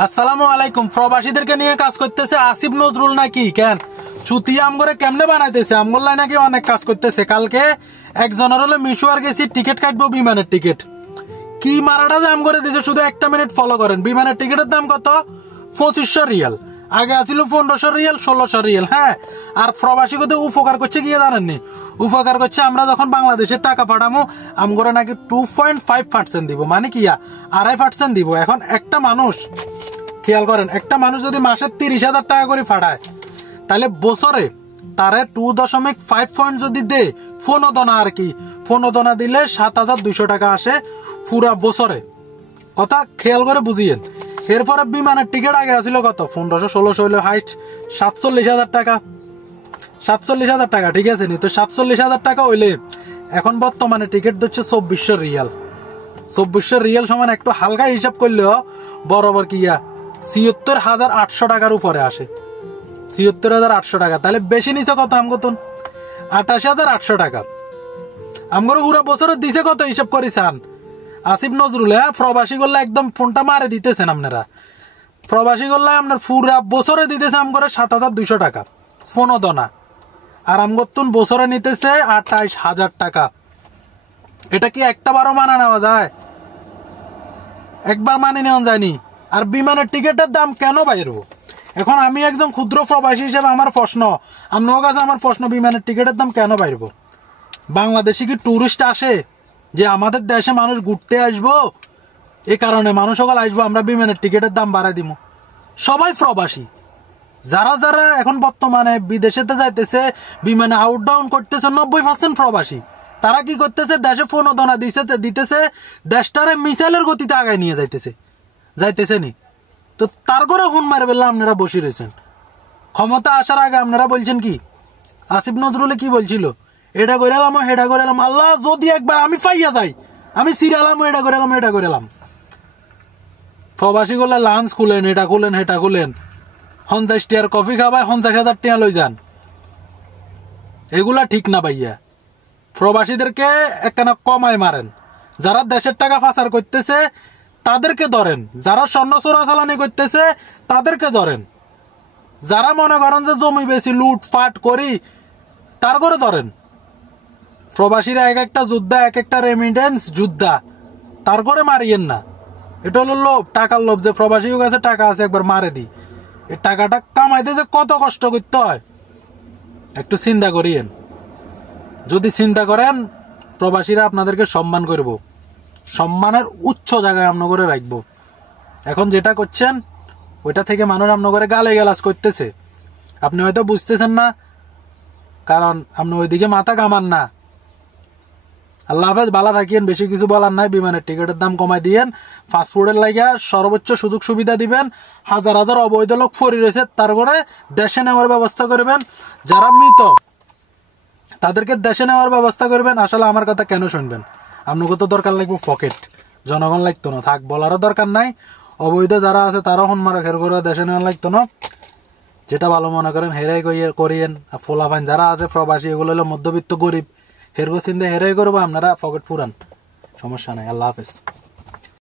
আসসালামু আলাইকুম। প্রবাসীদেরকে নিয়ে কাজ করতেছে আসিফ নজরুল নাকি কেন চুতিয়া আমগরে কেমনে বানাইতেছে আমগোল্লাই নাকি অনেক কাজ করতেছে। কালকে একজনের হলে মিশুয়ার গেছি টিকিট কাটবো বিমানের টিকিট কি মারাটা দাম করে দিছে শুধু একটা মিনিট ফলো করেন। বিমানের টিকিটের দাম কত? 2500 রিয়াল। আগে আছিল 1500 রিয়াল 1600 রিয়াল। হ্যাঁ, আর প্রবাসী কত উপকার করছে গিয়ে জানেননি? উপকার করছে আমরা যখন বাংলাদেশের টাকা পাঠামো আমগরে নাকি 2.5% দিব, মানে কি 2.5% দিব। এখন একটা মানুষ খেয়াল করেন, একটা মানুষ যদি মাসে 30,000 টাকা করে পাঠায় তাহলে বছরে তারে 2.5 পয়েন্ট যদি দে ফোনদনা আর কি, ফোনদনা দিলে 7,200 টাকা আসে পুরা বছরে। কথা খেয়াল করে বুঝিয়েন। এরপরে বিমানের টিকিট আগে আছিল কত? 1500-1600 হইলো হাইট 47,000 টাকা। 47,000 টাকা ঠিক আছে নি? তো 47,000 টাকা হইলে এখন বর্তমানে টিকিট দিচ্ছে 2400 রিয়াল। 2400 রিয়াল সমান একটু হালকা হিসাব করলেও বরাবর কি 76,800 টাকার উপরে আসে। 76,800 টাকা। তাহলে বেশি নিচে কত? আমগতন 28,800 টাকা। আমগর পুরো বছরে দিছে কত হিসাব করি চান? আসিফ নজরুল প্রবাসী করলে একদম ফোনটা মারে দিতেছেন আপনারা। প্রবাসী করলে আপনার পুরা বছরে দিতেছে আমগরে 7,200 টাকা ফোনদনা, আর আমগতুন বছরে নিতেছে 28,000 টাকা। এটা কি একটা বারও মানা নেওয়া যায়? একবার মানে নেওয়া যায়নি। আর বিমানের টিকিটের দাম কেন বাইরব? এখন আমি একজন ক্ষুদ্র প্রবাসী হিসেবে আমার প্রশ্ন, আপনার কাছে আমার প্রশ্ন, বিমানের টিকিটের দাম কেন বাইরব? বাংলাদেশে কি টুরিস্ট আসে যে আমাদের দেশে মানুষ ঘুরতে আসবো এ কারণে মানুষ সকল আসবো আমরা বিমানের টিকিটের দাম বাড়াই দিব? সবাই প্রবাসী। যারা যারা এখন বর্তমানে বিদেশেতে যাইতেছে বিমানে আউট ডাউন করতেছে 90% প্রবাসী। তারা কি করতেছে? দেশে ফোনদনা দিতেছে, দেশটারে মিসাইলের গতিতে আগায় নিয়ে যাইতেছে নি। তো তার করে হুন মারে বললাম আপনারা বসে রয়েছেন। ক্ষমতা আসার আগে আপনারা বলছেন কি? আসিফ নজরুলে কি বলছিল? এটা করে এলাম হেটা করে এলাম, আল্লাহ যদি একবার আমি পাইয়া যাই আমি সিরালাম এটা করে এলাম এটা করে এলাম। প্রবাসী করলে লাঞ্চ খুলেন, এটা খুলেন হেটা খুলেন, 50 টিয়ার কফি খাবায় 50,000 টিয়া লই যান। এগুলা ঠিক না ভাইয়া। প্রবাসীদেরকে একখানা কমায় মারেন। যারা দেশের টাকা পাচার করতেছে তাদেরকে ধরেন, যারা স্বর্ণ চোরাচালানি করতেছে তাদেরকে ধরেন, যারা মনে করেন যে জমি বেশি লুটপাট করি তার করে ধরেন। প্রবাসীরা এক একটা যোদ্ধা, এক একটা রেমিটেন্স যোদ্ধা, তার করে মারিয়েন না। এটা হলো লোভ, টাকার লোভ, যে প্রবাসীর কাছে টাকা আছে একবার মারে দি। এই টাকাটা কামাইতে যে কত কষ্ট করতে হয় একটু চিন্তা করিয়েন। যদি চিন্তা করেন প্রবাসীরা আপনাদেরকে সম্মান করব, সম্মানের উচ্চ জায়গায় আপনার করে রাখবো। এখন যেটা করছেন ওইটা থেকে মানুষ আপনার করে গালে গালাজ করতেছে, আপনি হয়তো বুঝতেছেন না, কারণ আপনি ওইদিকে মাথা কামান না। আল্লাহ হাফেজ, ভালো থাকিয়েন। বেশি কিছু বলার নাই। বিমানের টিকিটের দাম কমাই দিয়েন, ফাস্টফুডের লাগিয়া সর্বোচ্চ সুযোগ সুবিধা দিবেন। হাজার হাজার অবৈধ লোক ফরি রয়েছে, তার করে দেশে নেওয়ার ব্যবস্থা করবেন। যারা মৃত তাদেরকে দেশে নেওয়ার ব্যবস্থা করবেন। আসলে আমার কথা কেন শুনবেন? আপনাকে তো দরকার লাগবে পকেট, জনগণ লাগতো না। থাক, বলারও দরকার নাই। অবৈধ যারা আছে তারাও হনমারা খের করে দেশে নেওয়ার লাগতো না। যেটা ভালো মনে করেন হেরাই করিয়েন। ফোলাফাইন যারা আছে প্রবাসী, এগুলো হলো মধ্যবিত্ত গরিব, হেরগো চিন্তা হেরাই করবো, আপনারা পকেট পুরান, সমস্যা নাই। আল্লাহ হাফেজ।